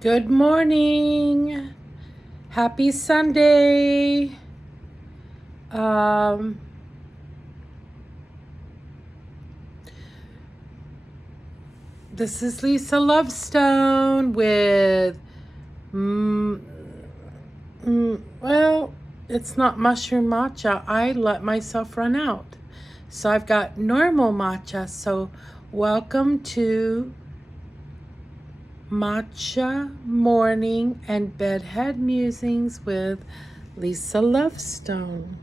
Good morning. Happy Sunday. Um, this is Lisa Lovestone with, well, it's not mushroom matcha. I let myself run out. So I've got normal matcha. So welcome to Matcha Morning and Bedhead Musings with Lisa Lovestone.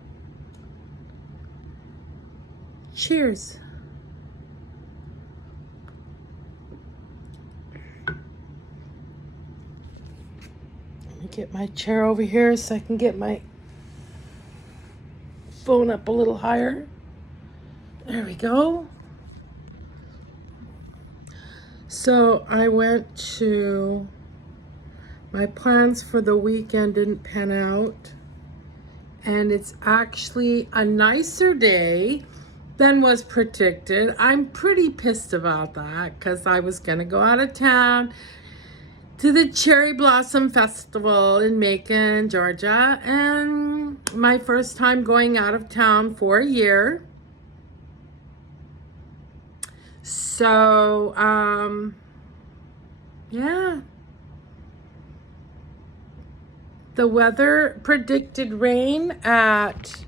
Cheers. Let me get my chair over here so I can get my phone up a little higher. There we go. So I went to, my plans for the weekend didn't pan out, and it's actually a nicer day than was predicted. I'm pretty pissed about that because I was going to go out of town to the Cherry Blossom Festival in Macon, Georgia, and my first time going out of town for a year. So, yeah. The weather predicted rain at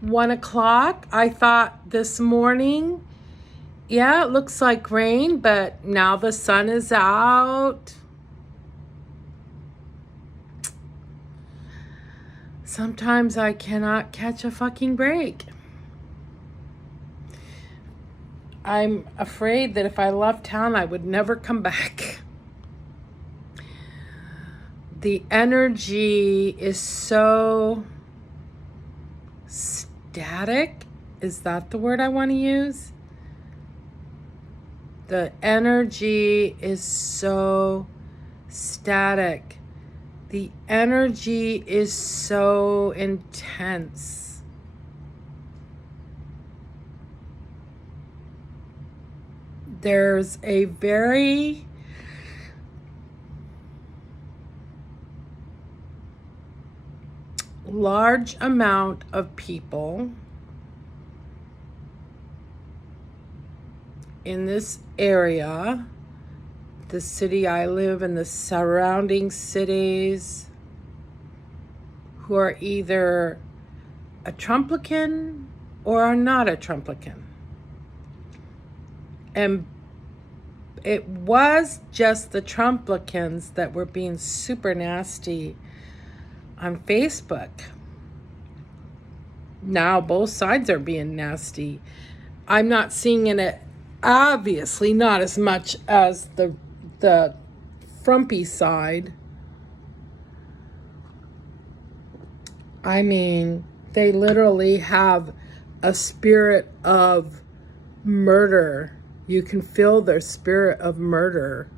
1 o'clock. I thought this morning, yeah, it looks like rain, but now the sun is out. Sometimes I cannot catch a fucking break. I'm afraid that if I left town, I would never come back. The energy is so static. Is that the word I want to use? The energy is so static. The energy is so intense. There's a very large amount of people in this area, the city I live in, the surrounding cities, who are either a Trumplican or are not a Trumplican. And it was just the Trumplicans that were being super nasty on Facebook. Now both sides are being nasty. I'm not seeing it, obviously not as much as the frumpy side. I mean, they literally have a spirit of murder. You can feel their spirit of murder.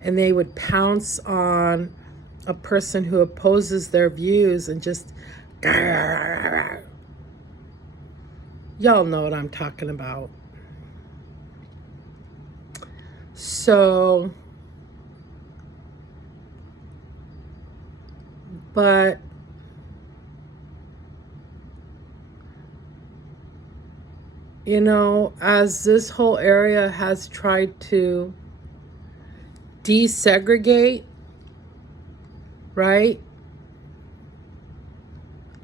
And they would pounce on a person who opposes their views and just... Y'all know what I'm talking about. So, but you know, as this whole area has tried to desegregate, right?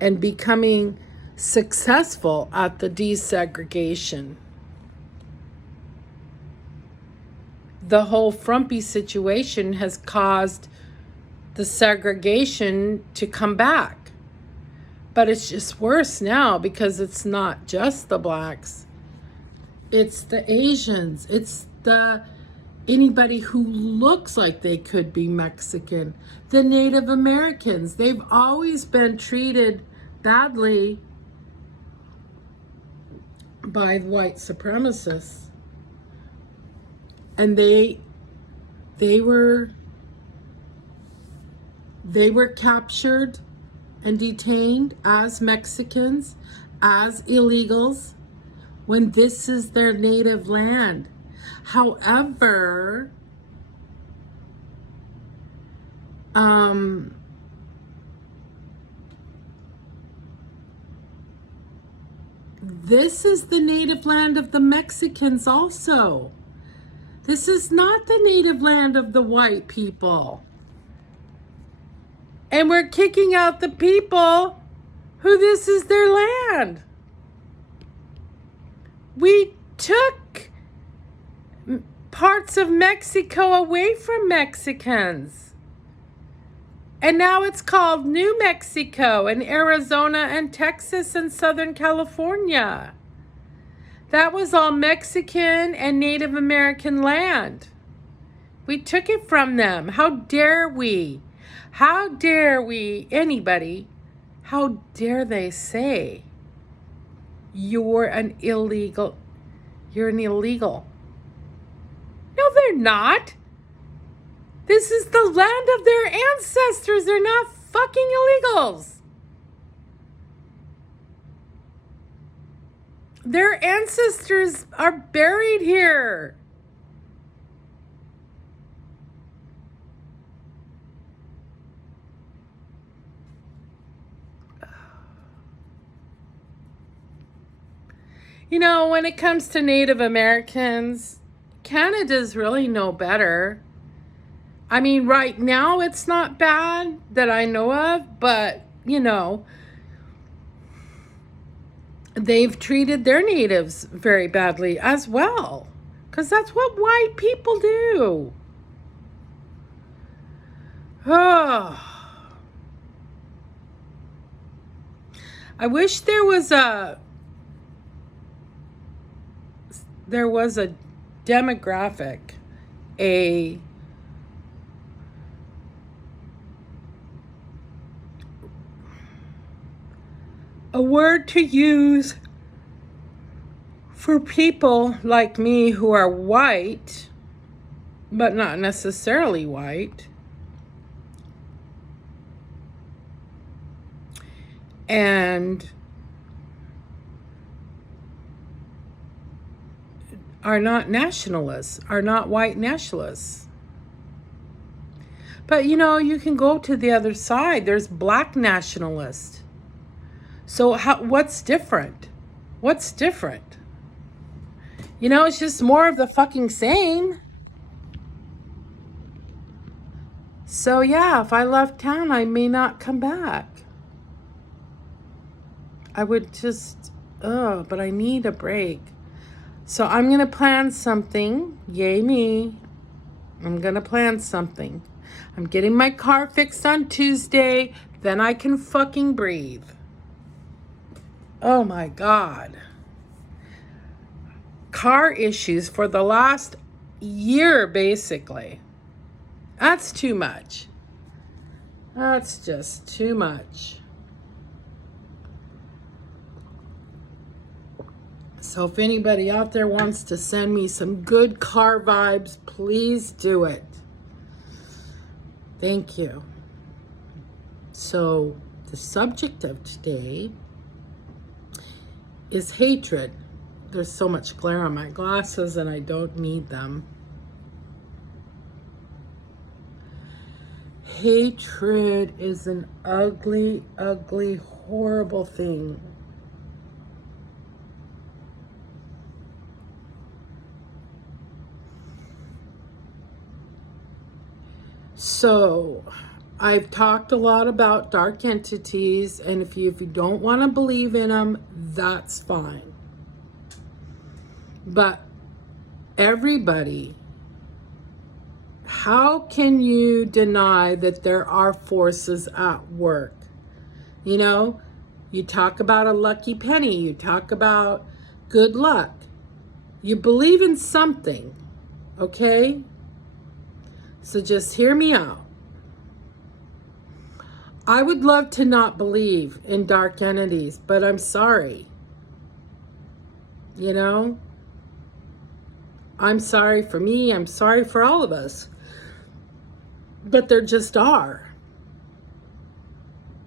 And becoming successful at the desegregation. The whole frumpy situation has caused the segregation to come back. But it's just worse now because it's not just the blacks. It's the Asians. It's anybody who looks like they could be Mexican. The Native Americans. They've always been treated badly by white supremacists. And they were captured and detained as Mexicans, as illegals, when this is their native land. However, This is the native land of the Mexicans also. This is not the native land of the white people. And we're kicking out the people who this is their land. We took parts of Mexico away from Mexicans. And now it's called New Mexico and Arizona and Texas and Southern California. That was all Mexican and Native American land. We took it from them. How dare we? How dare we, anybody, how dare they say you're an illegal? You're an illegal. No, they're not. This is the land of their ancestors. They're not fucking illegals. Their ancestors are buried here. You know, when it comes to Native Americans, Canada's really no better. I mean, right now it's not bad that I know of, but, you know, they've treated their natives very badly as well, because that's what white people do. Oh. I wish there was a demographic, a word to use for people like me who are white, but not necessarily white, and are not nationalists, are not white nationalists. But, you know, you can go to the other side. There's black nationalists. So what's different? What's different? You know, it's just more of the fucking same. So, yeah, if I left town, I may not come back. I would just, but I need a break. So I'm going to plan something. Yay me. I'm going to plan something. I'm getting my car fixed on Tuesday. Then I can fucking breathe. Oh my God. Car issues for the last year, basically. That's too much. That's just too much. So if anybody out there wants to send me some good car vibes, please do it. Thank you. So the subject of today is hatred. There's so much glare on my glasses and I don't need them. Hatred is an ugly, ugly, horrible thing. So, I've talked a lot about dark entities, and if you don't want to believe in them, that's fine. But everybody, how can you deny that there are forces at work? You know, you talk about a lucky penny, you talk about good luck. You believe in something, okay? So just hear me out. I would love to not believe in dark entities, but I'm sorry. You know? I'm sorry for me. I'm sorry for all of us. But there just are.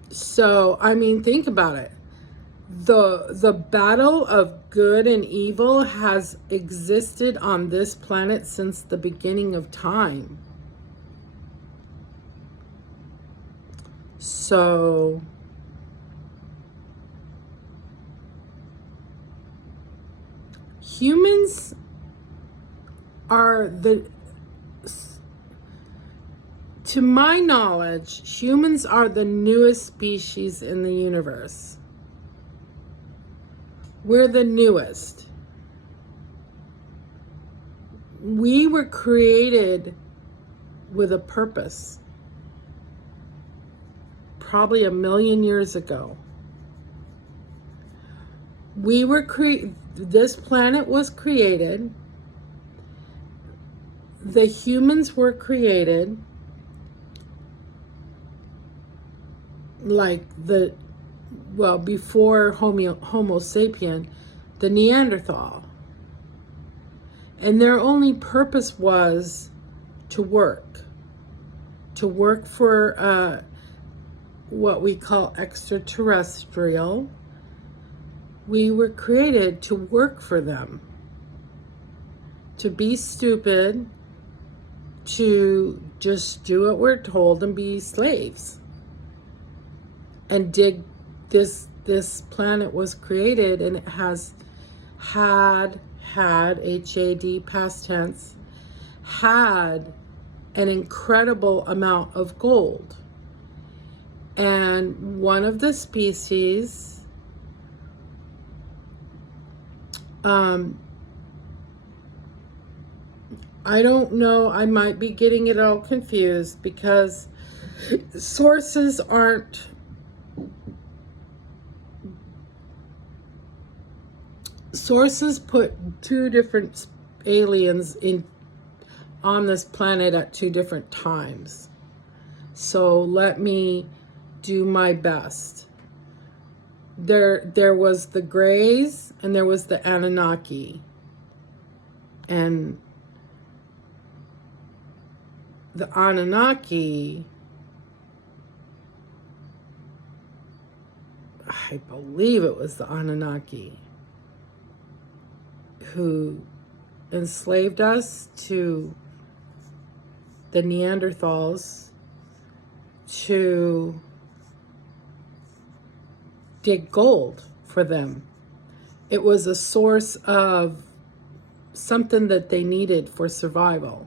So, I mean, think about it. The battle of good and evil has existed on this planet since the beginning of time. So humans are to my knowledge, humans are the newest species in the universe. We're the newest. We were created with a purpose, probably 1,000,000 years ago. This planet was created. The humans were created like before Homo sapien, the Neanderthal. And their only purpose was to work for what we call extraterrestrial. We were created to work for them, to be stupid, to just do what we're told and be slaves. And this planet was created, and it has had HAD, past tense, had an incredible amount of gold. And one of the species, I don't know, I might be getting it all confused because sources put two different aliens on this planet at two different times. So let me do my best. There was the Greys and there was the Anunnaki. And the Anunnaki, I believe it was the Anunnaki, who enslaved us to the Neanderthals to dig gold for them. It was a source of something that they needed for survival.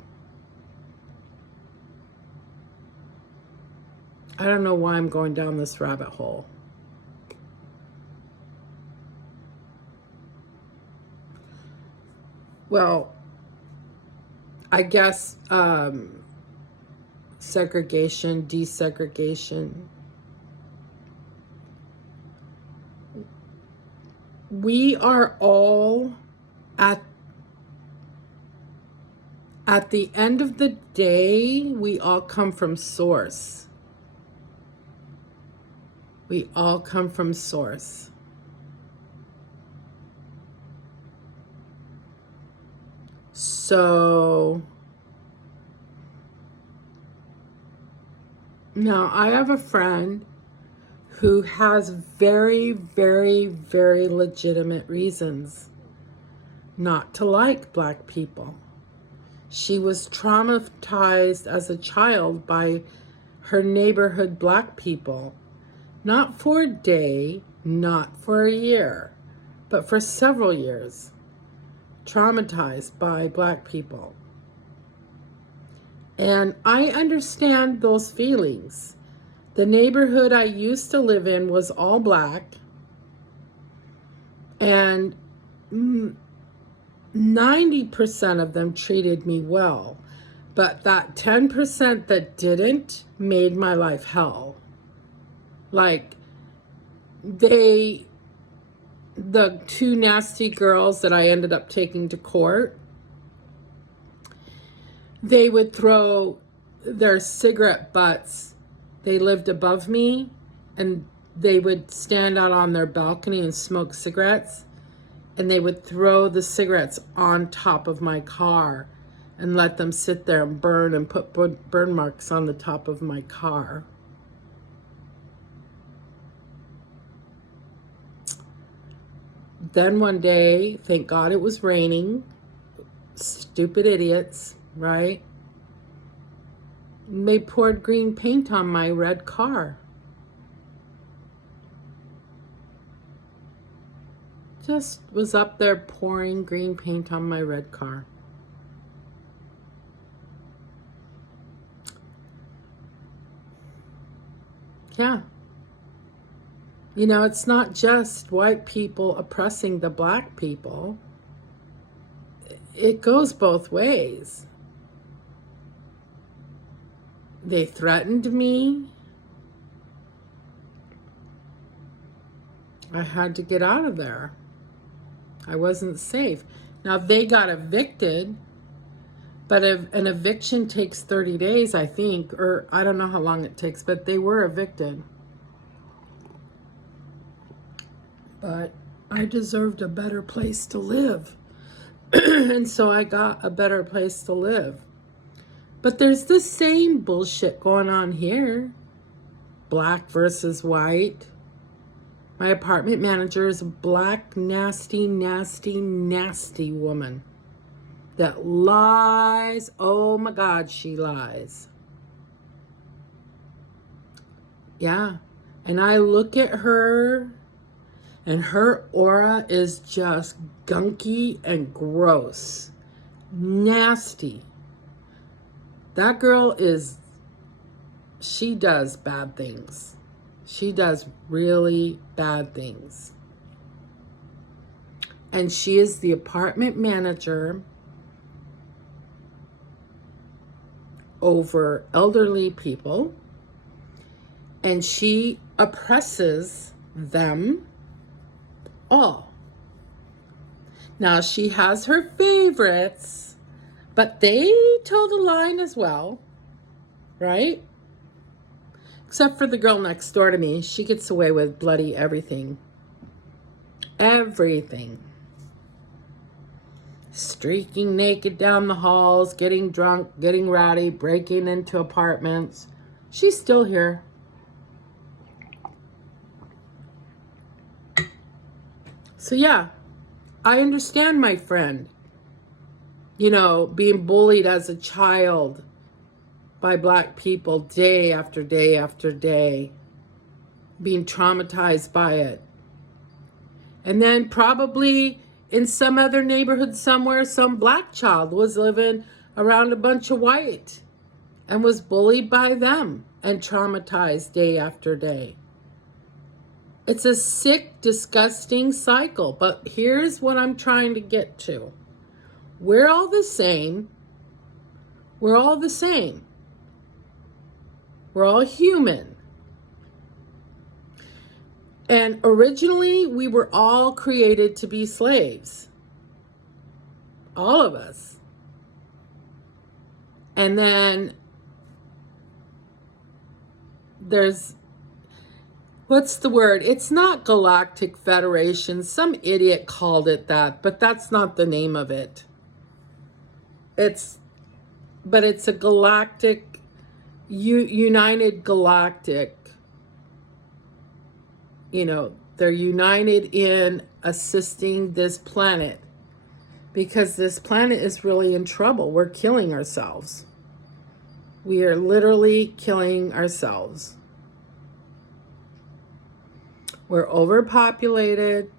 I don't know why I'm going down this rabbit hole. Well, I guess segregation, desegregation. We are all at the end of the day, we all come from source. We all come from source. So now I have a friend who has very, very, very legitimate reasons not to like Black people. She was traumatized as a child by her neighborhood Black people. Not for a day, not for a year, but for several years. Traumatized by Black people. And I understand those feelings. The neighborhood I used to live in was all Black, and 90% of them treated me well, but that 10% that didn't made my life hell. Like, the two nasty girls that I ended up taking to court, they would throw their cigarette butts. They lived above me, and they would stand out on their balcony and smoke cigarettes, and they would throw the cigarettes on top of my car and let them sit there and burn and put burn marks on the top of my car. Then one day, thank God it was raining, stupid idiots, right? They poured green paint on my red car. Just was up there pouring green paint on my red car. Yeah. You know, it's not just white people oppressing the black people. It goes both ways. They threatened me. I had to get out of there. I wasn't safe. Now, they got evicted, but an eviction takes 30 days, I think, or I don't know how long it takes, but they were evicted. But I deserved a better place to live. And so I got a better place to live. But there's the same bullshit going on here. Black versus white. My apartment manager is a black, nasty, nasty, nasty woman that lies. Oh my God, she lies. Yeah. And I look at her, and her aura is just gunky and gross. Nasty. That girl she does bad things. She does really bad things. And she is the apartment manager over elderly people. And she oppresses them all. Now, she has her favorites, but they toe the line as well, right? Except for the girl next door to me. She gets away with bloody everything. Everything. Streaking naked down the halls, getting drunk, getting rowdy, breaking into apartments. She's still here. So yeah, I understand, my friend. You know, being bullied as a child by black people day after day after day, being traumatized by it. And then probably in some other neighborhood somewhere, some black child was living around a bunch of white and was bullied by them and traumatized day after day. It's a sick, disgusting cycle. But here's what I'm trying to get to. We're all the same. We're all the same. We're all human. And originally, we were all created to be slaves. All of us. And then there's, what's the word? It's not Galactic Federation. Some idiot called it that, but that's not the name of it. It's a galactic, united galactic. You know, they're united in assisting this planet because this planet is really in trouble. We're killing ourselves. We are literally killing ourselves. We're overpopulated.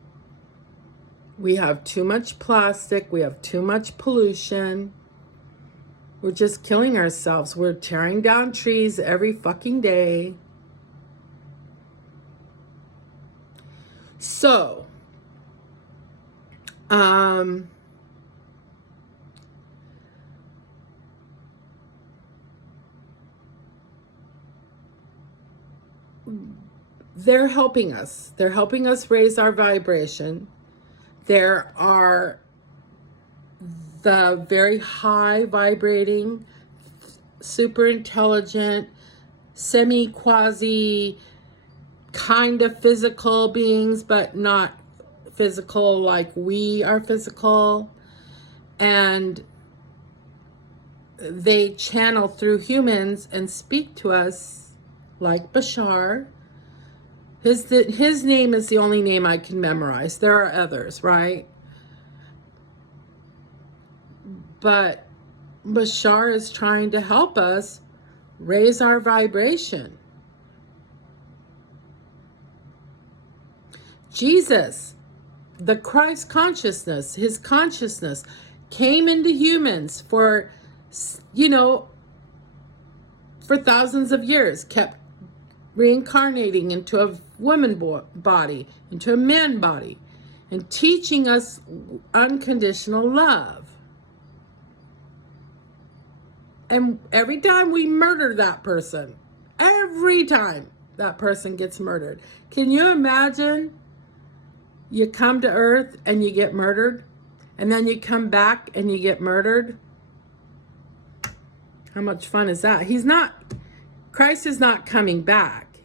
We have too much plastic. We have too much pollution. We're just killing ourselves. We're tearing down trees every fucking day. So, they're helping us. They're helping us raise our vibration. There are the very high vibrating, super intelligent, semi-quasi, kind of physical beings, but not physical like we are physical. And they channel through humans and speak to us like Bashar. His name is the only name I can memorize. There are others, right? But Bashar is trying to help us raise our vibration. Jesus the Christ consciousness, his consciousness came into humans for, you know, for thousands of years, kept reincarnating into a woman body, into a man body, and teaching us unconditional love. And every time we murder that person, every time that person gets murdered, can you imagine you come to Earth and you get murdered, and then you come back and you get murdered? How much fun is that? Christ is not coming back.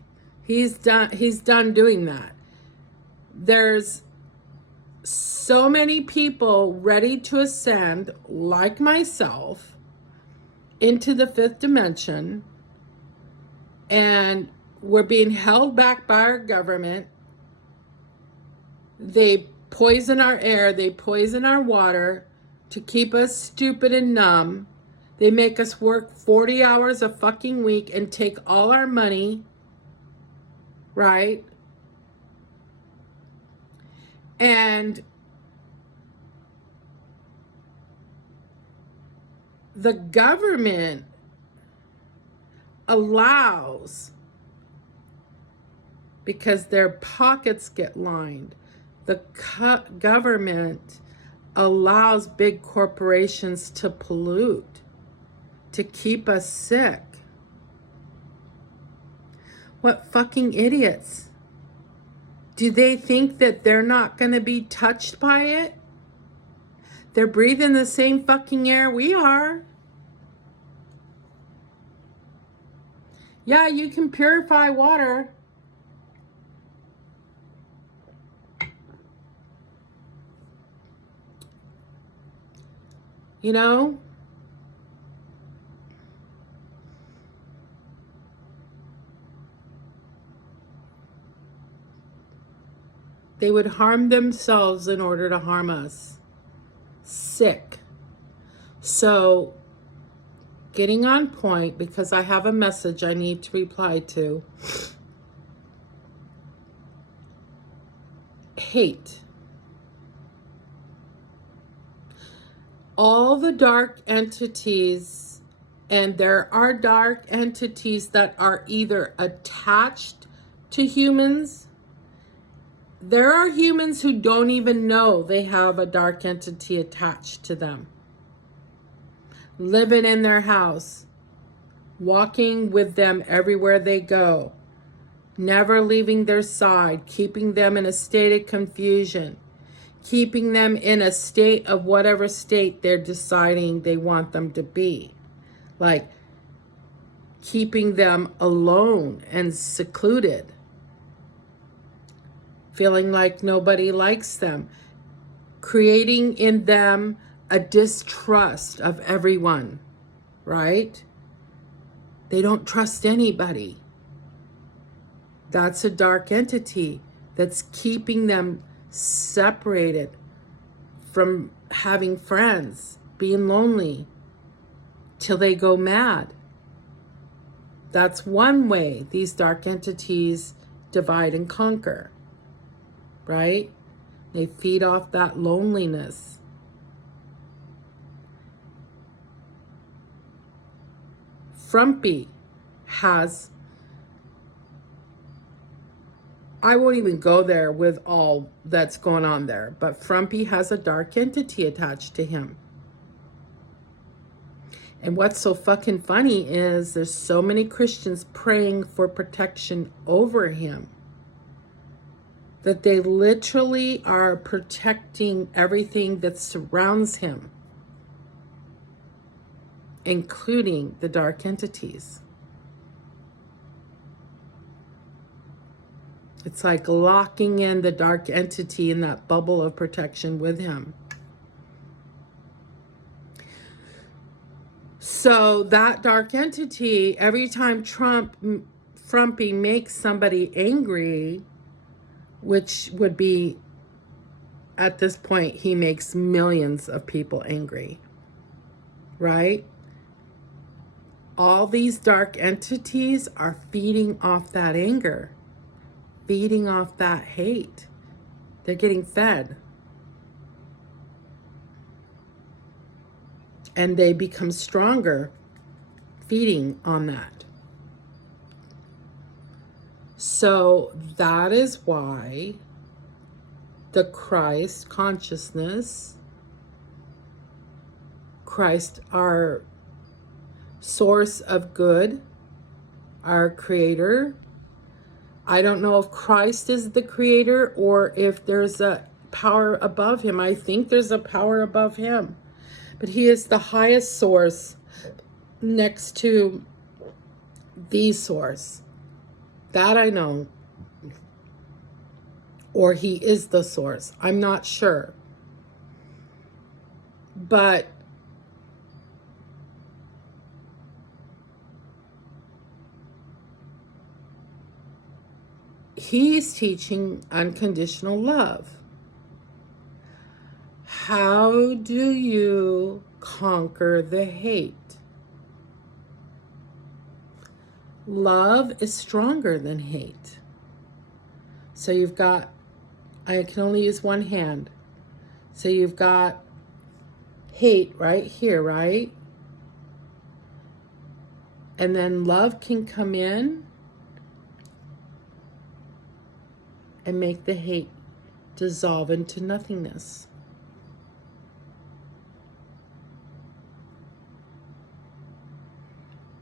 He's done doing that. There's so many people ready to ascend, like myself, into the fifth dimension, and we're being held back by our government. They poison our air, they poison our water to keep us stupid and numb. They make us work 40 hours a fucking week and take all our money, right? And the government allows, because their pockets get lined, the government allows big corporations to pollute, to keep us sick. What fucking idiots. Do they think that they're not going to be touched by it? They're breathing the same fucking air we are. Yeah, you can purify water. You know? They would harm themselves in order to harm us. Sick. So, getting on point, because I have a message I need to reply to. Hate. All the dark entities, and there are dark entities that are either attached to humans. There are humans who don't even know they have a dark entity attached to them. Living in their house, walking with them everywhere they go, never leaving their side, keeping them in a state of confusion, keeping them in a state of whatever state they're deciding they want them to be. Like keeping them alone and secluded, feeling like nobody likes them, creating in them a distrust of everyone, right? They don't trust anybody. That's a dark entity that's keeping them separated from having friends, being lonely, till they go mad. That's one way these dark entities divide and conquer, right? They feed off that loneliness. Frumpy has, I won't even go there with all that's going on there, but Frumpy has a dark entity attached to him. And what's so fucking funny is there's so many Christians praying for protection over him that they literally are protecting everything that surrounds him, including the dark entities. It's like locking in the dark entity in that bubble of protection with him. So that dark entity, every time Frumpy makes somebody angry, which would be, at this point, he makes millions of people angry, right? All these dark entities are feeding off that anger, feeding off that hate. They're getting fed. and they become stronger feeding on that. So that is why the Christ consciousness, Christ, our source of good, our creator. I don't know if Christ is the creator or if there's a power above him. I think there's a power above him, but he is the highest source next to the source. That I know. Or he is the source. I'm not sure. But he's teaching unconditional love. How do you conquer the hate? Love is stronger than hate. So you've got, I can only use one hand. So you've got hate right here, right? And then love can come in and make the hate dissolve into nothingness.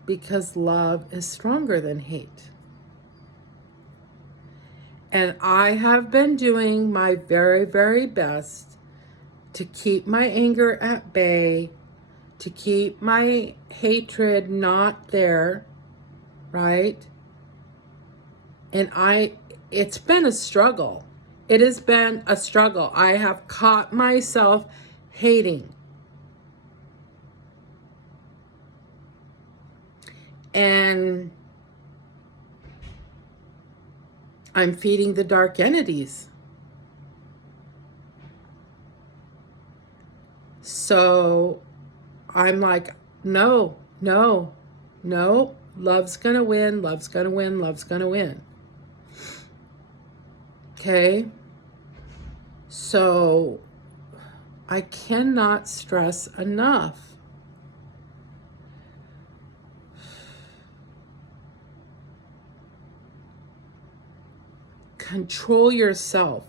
Because love is stronger than hate. And I have been doing my very, very best to keep my anger at bay, to keep my hatred not there, right? And it's been a struggle. It has been a struggle. I have caught myself hating. And I'm feeding the dark entities. So I'm like, no, love's gonna win, love's gonna win, love's gonna win. Okay? So I cannot stress enough. Control yourself.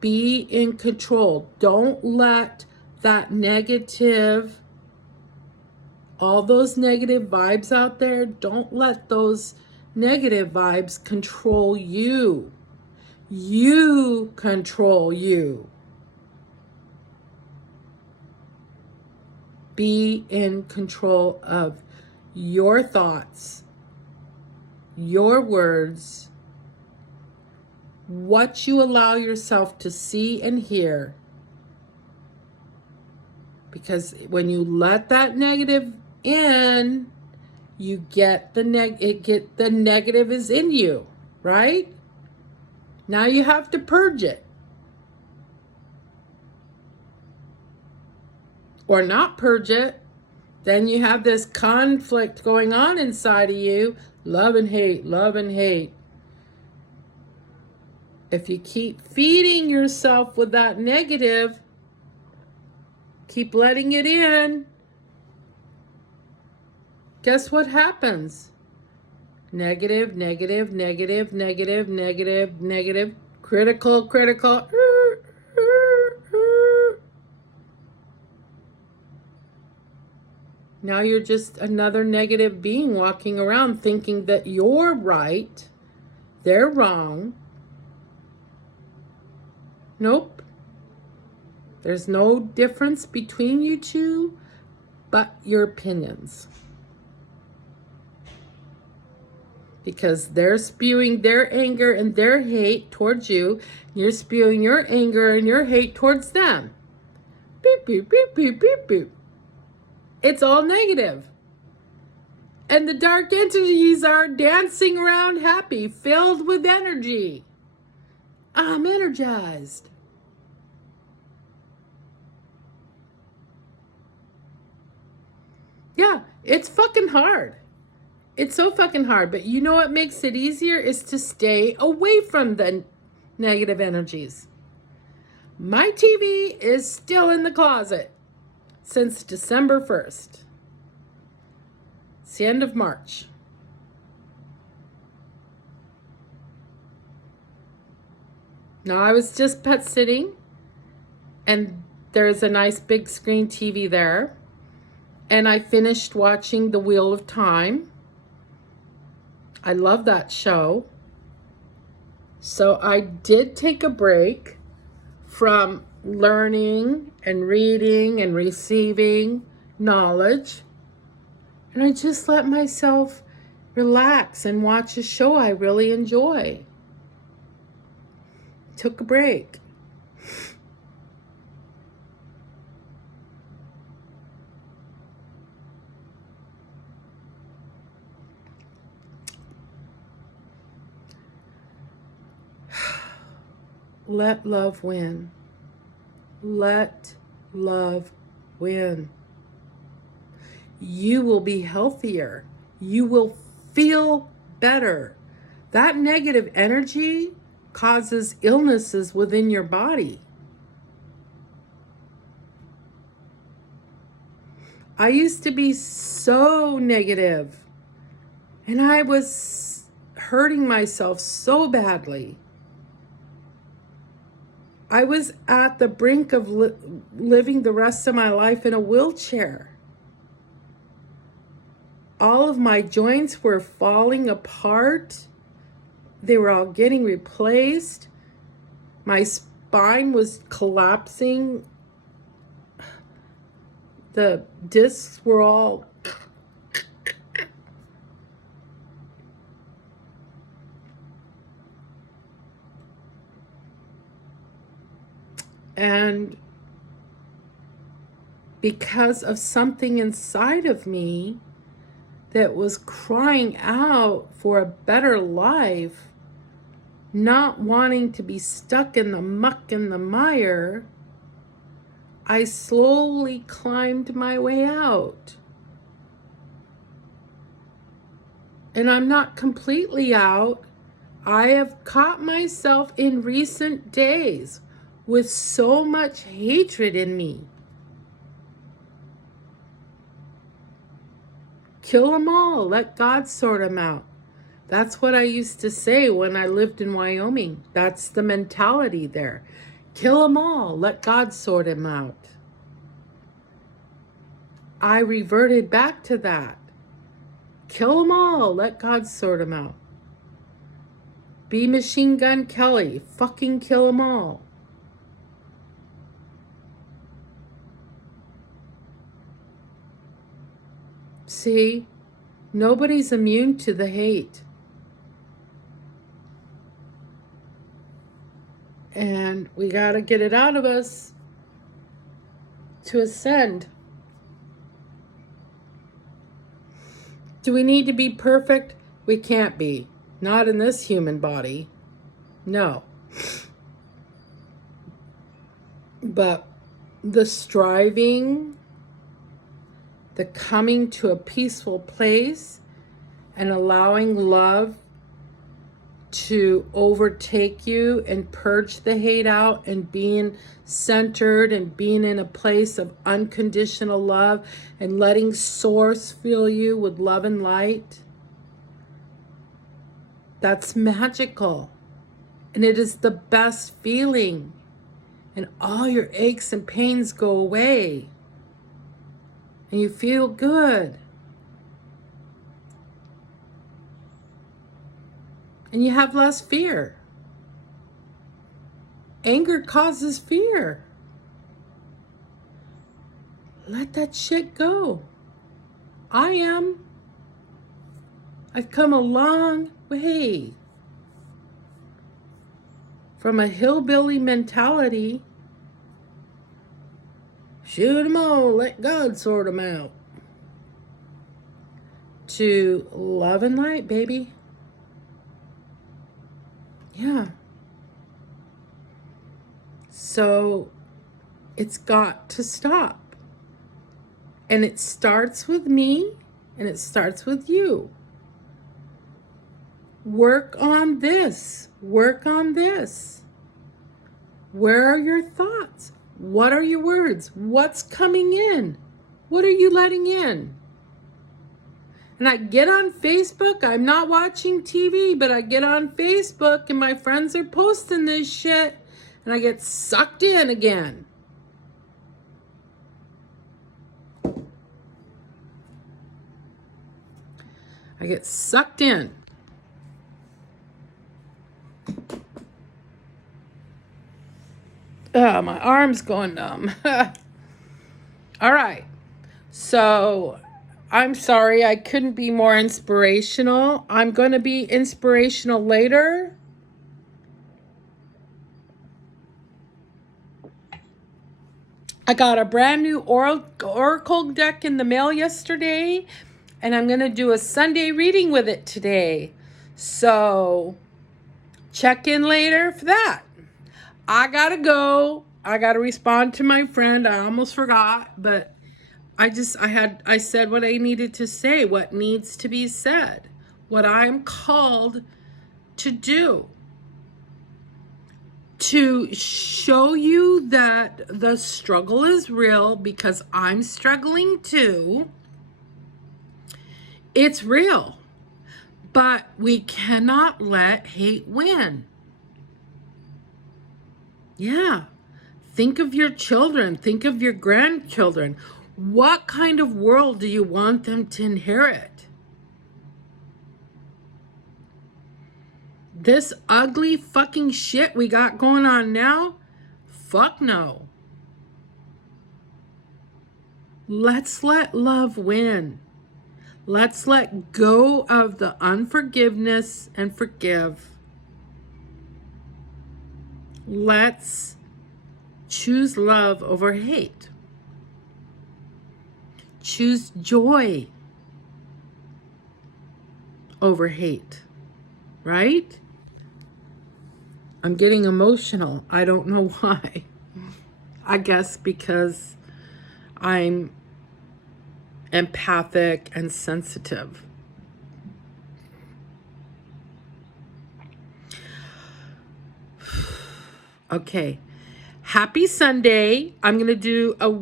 Be in control. Don't let that negative, all those negative vibes out there, don't let those negative vibes control you. You control you. Be in control of your thoughts, your words, what you allow yourself to see and hear. Because when you let that negative in, you get the negative is in you, right? Now you have to purge it. Or not purge it. Then you have this conflict going on inside of you. Love and hate, love and hate. If you keep feeding yourself with that negative, keep letting it in, guess what happens? Negative, negative, negative, negative, negative, negative, critical, critical. Now you're just another negative being walking around thinking that you're right, they're wrong. Nope. There's no difference between you two but your opinions. Because they're spewing their anger and their hate towards you. You're spewing your anger and your hate towards them. Beep, beep, beep, beep, beep, beep. It's all negative. And the dark entities are dancing around happy, filled with energy. I'm energized. Yeah, it's fucking hard. It's so fucking hard. But you know what makes it easier is to stay away from the negative energies. My TV is still in the closet. since December 1st. It's the end of March. Now, I was just pet sitting, and there's a nice big screen TV there. And I finished watching The Wheel of Time. I love that show. So I did take a break from learning and reading and receiving knowledge. And I just let myself relax and watch a show I really enjoy. Took a break. Let love win. Let love win. You will be healthier. You will feel better. That negative energy causes illnesses within your body. I used to be so negative, and I was hurting myself so badly. I was at the brink of living the rest of my life in a wheelchair. All of my joints were falling apart. They were all getting replaced. My spine was collapsing. The discs were all... And because of something inside of me that was crying out for a better life, not wanting to be stuck in the muck and the mire, I slowly climbed my way out. And I'm not completely out. I have caught myself in recent days with so much hatred in me. Kill them all. Let God sort them out. That's what I used to say when I lived in Wyoming. That's the mentality there. Kill them all. Let God sort them out. I reverted back to that. Kill them all. Let God sort them out. Be Machine Gun Kelly. Fucking kill them all. See, nobody's immune to the hate. And we got to get it out of us to ascend. Do we need to be perfect? We can't be. Not in this human body. No. But the striving, the coming to a peaceful place, and allowing love to overtake you and purge the hate out, and being centered and being in a place of unconditional love and letting Source fill you with love and light. That's magical. And it is the best feeling. And all your aches and pains go away. And you feel good. And you have less fear. Anger causes fear. Let that shit go. I am. I've come a long way from a hillbilly mentality. Shoot them all, let God sort them out. To love and light, baby. Yeah. So it's got to stop. And it starts with me, and it starts with you. Work on this. Work on this. Where are your thoughts? What are your words? What's coming in? What are you letting in? And I get on Facebook. I'm not watching TV, but I get on Facebook and my friends are posting this shit. And I get sucked in again. I get sucked in. Oh, my arm's going numb. All right. So I'm sorry I couldn't be more inspirational. I'm going to be inspirational later. I got a brand new Oracle deck in the mail yesterday, and I'm going to do a Sunday reading with it today. So check in later for that. I got to go. I got to respond to my friend. I almost forgot, but I said what I needed to say, what needs to be said, what I'm called to do. To show you that the struggle is real, because I'm struggling too. It's real, but we cannot let hate win. Yeah. Think of your children. Think of your grandchildren. What kind of world do you want them to inherit? This ugly fucking shit we got going on now? Fuck no. Let's let love win. Let's let go of the unforgiveness and forgive. Let's choose love over hate. Choose joy over hate, right? I'm getting emotional. I don't know why. I guess because I'm empathic and sensitive. Okay. Happy Sunday. I'm going to do a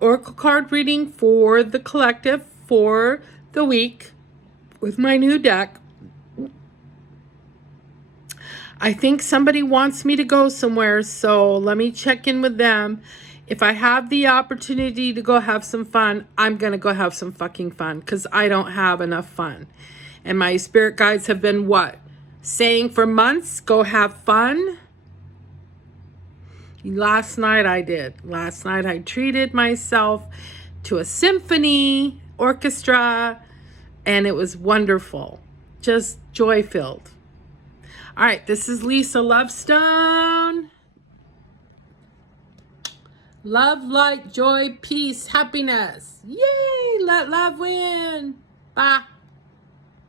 oracle card reading for the collective for the week with my new deck. I think somebody wants me to go somewhere, so let me check in with them. If I have the opportunity to go have some fun, I'm going to go have some fucking fun, because I don't have enough fun. And my spirit guides have been what? Saying for months, go have fun. Last night I did. Last night I treated myself to a symphony orchestra, and it was wonderful. Just joy-filled. All right, this is Lisa Lovestone. Love, light, joy, peace, happiness. Yay! Let love win. Bye.